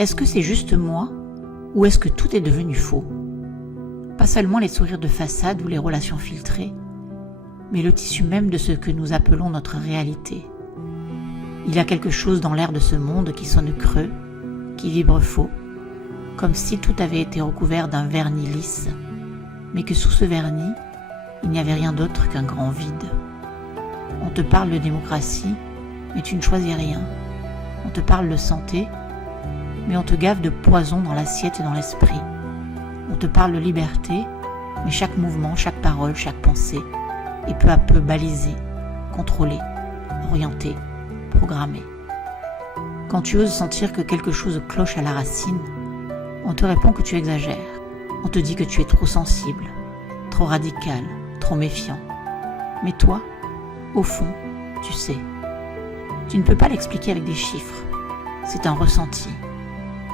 Est-ce que c'est juste moi ou est-ce que tout est devenu faux ? Pas seulement les sourires de façade ou les relations filtrées, mais le tissu même de ce que nous appelons notre réalité. Il y a quelque chose dans l'air de ce monde qui sonne creux, qui vibre faux, comme si tout avait été recouvert d'un vernis lisse, mais que sous ce vernis, il n'y avait rien d'autre qu'un grand vide. On te parle de démocratie, mais tu ne choisis rien. On te parle de santé, mais on te gave de poison dans l'assiette et dans l'esprit. On te parle de liberté, mais chaque mouvement, chaque parole, chaque pensée est peu à peu balisé, contrôlé, orienté, programmé. Quand tu oses sentir que quelque chose cloche à la racine, on te répond que tu exagères. On te dit que tu es trop sensible, trop radical, trop méfiant. Mais toi, au fond, tu sais. Tu ne peux pas l'expliquer avec des chiffres. C'est un ressenti,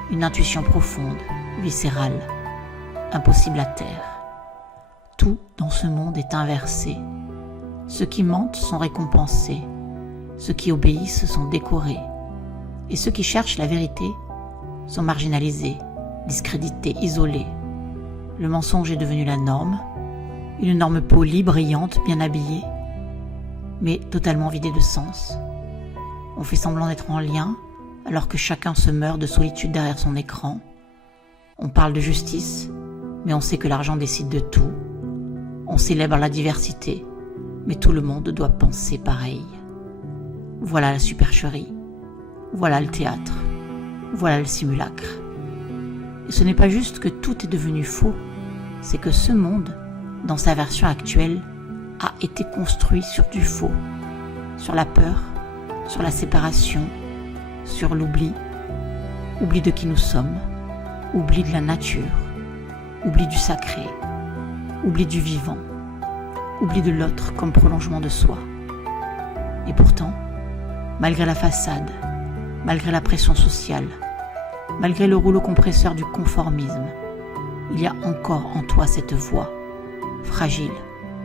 une intuition profonde, viscérale, impossible à taire. Tout dans ce monde est inversé. Ceux qui mentent sont récompensés. Ceux qui obéissent sont décorés. Et ceux qui cherchent la vérité sont marginalisés, discrédités, isolés. Le mensonge est devenu la norme, une norme polie, brillante, bien habillée, mais totalement vidée de sens. On fait semblant d'être en lien, alors que chacun se meurt de solitude derrière son écran. On parle de justice, mais on sait que l'argent décide de tout. On célèbre la diversité, mais tout le monde doit penser pareil. Voilà la supercherie, voilà le théâtre, voilà le simulacre. Et ce n'est pas juste que tout est devenu faux, c'est que ce monde, dans sa version actuelle, a été construit sur du faux, sur la peur, sur la séparation, sur l'oubli, oubli de qui nous sommes, oubli de la nature, oubli du sacré, oubli du vivant, oubli de l'autre comme prolongement de soi. Et pourtant, malgré la façade, malgré la pression sociale, malgré le rouleau compresseur du conformisme, il y a encore en toi cette voix, fragile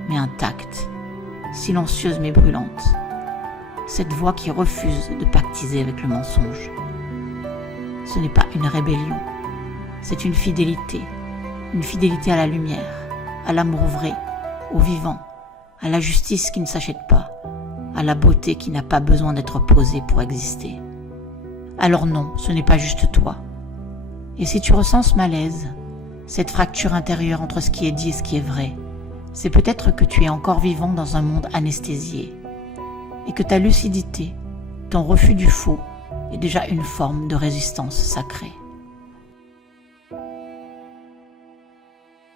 mais intacte, silencieuse mais brûlante, cette voix qui refuse de pactiser avec le mensonge. Ce n'est pas une rébellion, c'est une fidélité à la lumière, à l'amour vrai, au vivant, à la justice qui ne s'achète pas, à la beauté qui n'a pas besoin d'être posée pour exister. Alors non, ce n'est pas juste toi. Et si tu ressens ce malaise, cette fracture intérieure entre ce qui est dit et ce qui est vrai, c'est peut-être que tu es encore vivant dans un monde anesthésié et que ta lucidité, ton refus du faux, est déjà une forme de résistance sacrée.